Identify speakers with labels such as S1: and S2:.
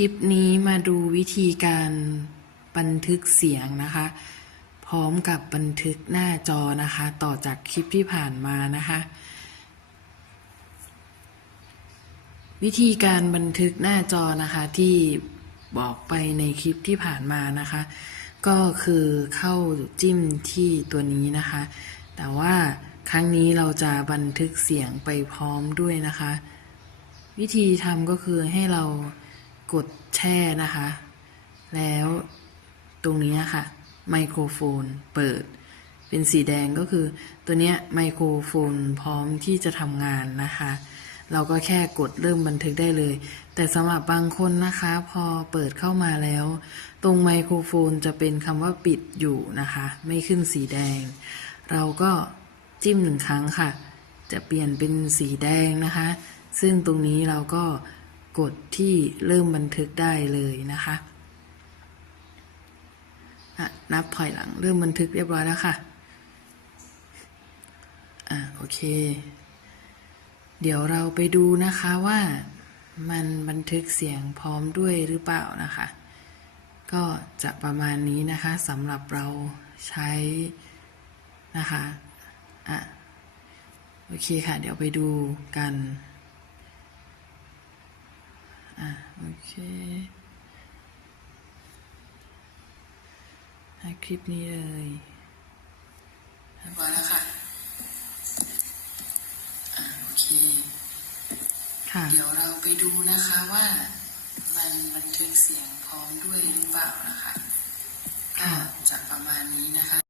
S1: ลิปนี้มาดูวิธีการบันทึกเสียงนะคะ พร้อมกับบันทึกหน้าจอนะคะ ต่อจากคลิปที่ผ่านมานะคะ วิธีการบันทึกหน้าจอนะคะที่บอกไปในคลิปที่ผ่านมานะคะ ก็คือเข้าจิ้มที่ตัวนี้นะคะ แต่ว่าครั้งนี้เราจะบันทึกเสียงไปพร้อมด้วยนะคะ วิธีทำก็คือให้เรา กดแช่นะคะ แล้วตรงนี้ค่ะ ไมโครโฟนเปิด เป็นสีแดงก็คือ ตัวเนี้ยไมโครโฟนพร้อมที่จะทำงานนะคะ เราก็แค่กดเริ่มบันทึกได้เลย แต่สำหรับบางคนนะคะ พอเปิดเข้ามาแล้ว ตรงไมโครโฟนจะเป็นคำว่าปิดอยู่นะคะ ไม่ขึ้นสีแดง เราก็จิ้มหนึ่งครั้งค่ะ จะเปลี่ยนเป็นสีแดงนะคะ ซึ่งตรงนี้เราก็ กดที่เริ่มบันทึกได้เลยนะคะนับถอยหลังเริ่มบันทึกเรียบร้อยแล้วค่ะ อะโอเค เดี๋ยวเราไปดูนะคะว่ามันบันทึกเสียงพร้อมด้วยหรือเปล่านะคะ ก็จะประมาณนี้นะคะสำหรับเราใช้นะคะ อะ โอเคค่ะ เดี๋ยวไปดูกัน อะโอเคให้คลิปนี้เลยเรียบร้อยแล้วค่ะอะโอเคค่ะ เดี๋ยวเราไปดูนะคะว่ามันบันทึกเสียงพร้อมด้วยหรือเปล่านะคะก็จะประมาณนี้นะคะ